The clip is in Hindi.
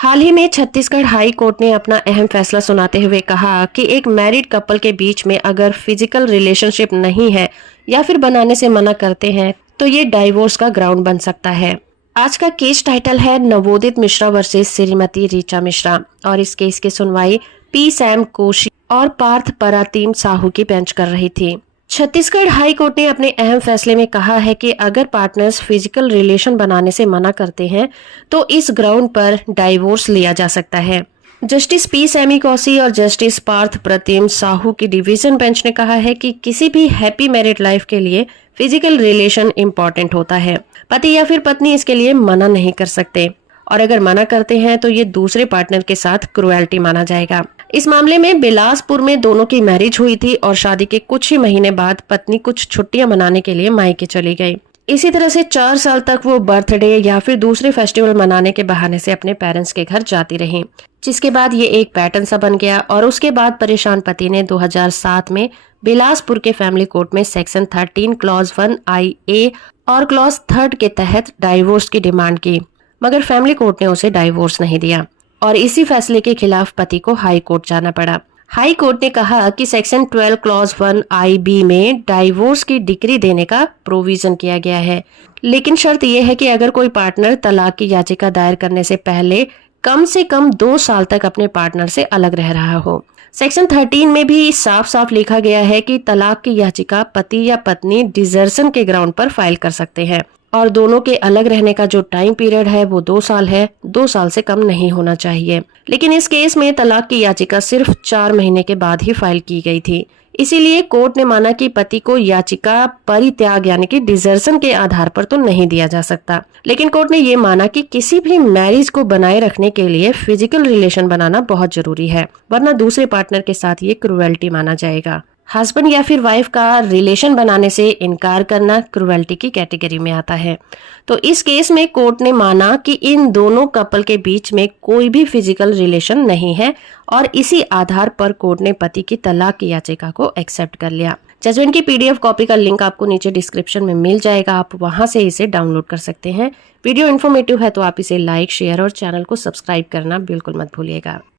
हाल ही में छत्तीसगढ़ हाई कोर्ट ने अपना अहम फैसला सुनाते हुए कहा कि एक मैरिड कपल के बीच में अगर फिजिकल रिलेशनशिप नहीं है या फिर बनाने से मना करते हैं तो ये डाइवोर्स का ग्राउंड बन सकता है। आज का केस टाइटल है नवोदित मिश्रा वर्सेस श्रीमती ऋचा मिश्रा और इस केस की सुनवाई पी सैम कोशी और पार्थ परातीम साहू की बेंच कर रही थी। छत्तीसगढ़ हाई कोर्ट ने अपने अहम फैसले में कहा है कि अगर पार्टनर्स फिजिकल रिलेशन बनाने से मना करते हैं तो इस ग्राउंड पर डाइवोर्स लिया जा सकता है। जस्टिस पी सैमी कौशी और जस्टिस पार्थ प्रतिम साहू की डिवीजन बेंच ने कहा है कि किसी भी हैप्पी मैरिड लाइफ के लिए फिजिकल रिलेशन इम्पोर्टेंट होता है। पति या फिर पत्नी इसके लिए मना नहीं कर सकते और अगर मना करते हैं तो ये दूसरे पार्टनर के साथ क्रुएल्टी माना जाएगा। इस मामले में बिलासपुर में दोनों की मैरिज हुई थी और शादी के कुछ ही महीने बाद पत्नी कुछ छुट्टियां मनाने के लिए मायके चली गई। इसी तरह से 4 साल तक वो बर्थडे या फिर दूसरे फेस्टिवल मनाने के बहाने से अपने पेरेंट्स के घर जाती रही, जिसके बाद ये एक पैटर्न सा बन गया और उसके बाद परेशान पति ने 2007 में बिलासपुर के फैमिली कोर्ट में सेक्शन 13 क्लॉज 1IA और क्लॉज 3 के तहत डाइवोर्स की डिमांड की, मगर फैमिली कोर्ट ने उसे डाइवोर्स नहीं दिया और इसी फैसले के खिलाफ पति को हाई कोर्ट जाना पड़ा। हाई कोर्ट ने कहा कि सेक्शन 12 क्लॉज 1IB में डाइवोर्स की डिक्री देने का प्रोविजन किया गया है, लेकिन शर्त यह है कि अगर कोई पार्टनर तलाक की याचिका दायर करने से पहले कम से कम 2 साल तक अपने पार्टनर से अलग रह रहा हो। सेक्शन 13 में भी साफ साफ लिखा गया है कि तलाक की याचिका पति या पत्नी डिजर्सन के ग्राउंड पर फाइल कर सकते हैं और दोनों के अलग रहने का जो टाइम पीरियड है वो 2 साल है, 2 साल से कम नहीं होना चाहिए। लेकिन इस केस में तलाक की याचिका सिर्फ 4 महीने के बाद ही फाइल की गई थी, इसीलिए कोर्ट ने माना कि पति को याचिका परित्याग यानी कि डिजर्सन के आधार पर तो नहीं दिया जा सकता। लेकिन कोर्ट ने ये माना कि किसी भी मैरिज को बनाए रखने के लिए फिजिकल रिलेशन बनाना बहुत जरूरी है, वरना दूसरे पार्टनर के साथ ये क्रुएल्टी माना जाएगा। हस्बैंड या फिर वाइफ का रिलेशन बनाने से इनकार करना क्रुएल्टी की कैटेगरी में आता है। तो इस केस में कोर्ट ने माना कि इन दोनों कपल के बीच में कोई भी फिजिकल रिलेशन नहीं है और इसी आधार पर कोर्ट ने पति की तलाक की याचिका को एक्सेप्ट कर लिया। जजमेंट की PDF कॉपी का लिंक आपको नीचे डिस्क्रिप्शन में मिल जाएगा, आप वहां से इसे डाउनलोड कर सकते हैं। वीडियो इन्फॉर्मेटिव है तो आप इसे लाइक, शेयर और चैनल को सब्सक्राइब करना बिल्कुल मत भूलिएगा।